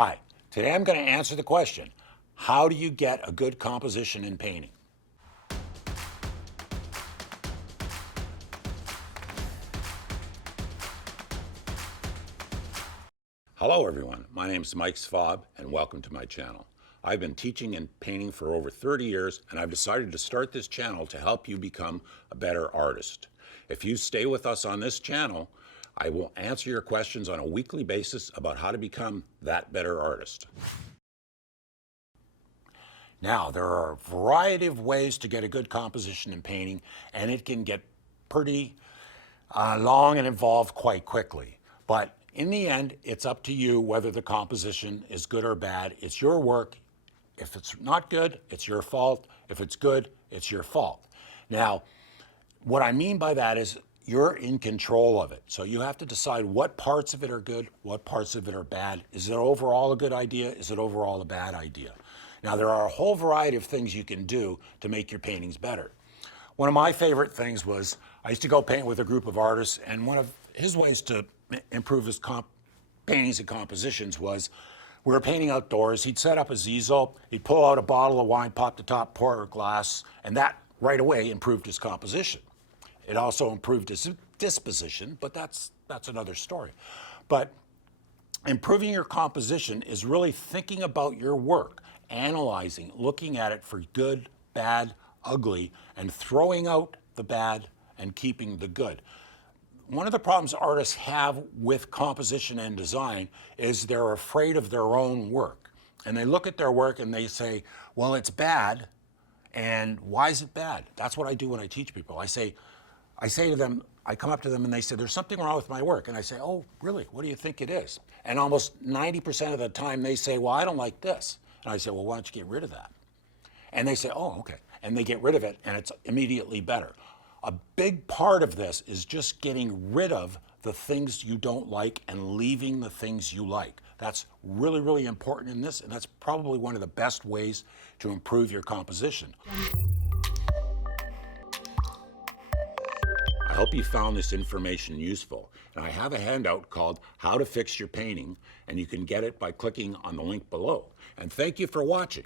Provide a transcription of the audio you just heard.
Hi, today I'm going to answer the question, how do you get a good composition in painting? Hello everyone, my name is Mike Svob and welcome to my channel. I've been teaching and painting for over 30 years and I've decided to start this channel to help you become a better artist. If you stay with us on this channel, I will answer your questions on a weekly basis about how to become that better artist. Now, there are a variety of ways to get a good composition in painting, and it can get pretty long and involved quite quickly. But in the end, it's up to you whether the composition is good or bad. It's your work. If it's not good, it's your fault. If it's good, it's your fault. Now, what I mean by that is you're in control of it. So you have to decide what parts of it are good, what parts of it are bad. Is it overall a good idea? Is it overall a bad idea? Now, there are a whole variety of things you can do to make your paintings better. One of my favorite things was I used to go paint with a group of artists, and one of his ways to improve his paintings and compositions was we were painting outdoors. He'd set up his easel, he'd pull out a bottle of wine, pop the top, pour a glass, and that right away improved his composition. It also improved his disposition, but that's another story. But improving your composition is really thinking about your work, analyzing, looking at it for good, bad, ugly, and throwing out the bad and keeping the good. One of the problems artists have with composition and design is they're afraid of their own work. And they look at their work and they say, well, it's bad, and why is it bad? That's what I do when I teach people. I say to them, I come up to them and they say, there's something wrong with my work. And I say, oh, really? What do you think it is? And almost 90% of the time they say, well, I don't like this. And I say, well, why don't you get rid of that? And they say, oh, okay. And they get rid of it and it's immediately better. A big part of this is just getting rid of the things you don't like and leaving the things you like. That's really, really important in this, and that's probably one of the best ways to improve your composition. I hope you found this information useful. And I have a handout called How to Fix Your Painting, and you can get it by clicking on the link below. And thank you for watching.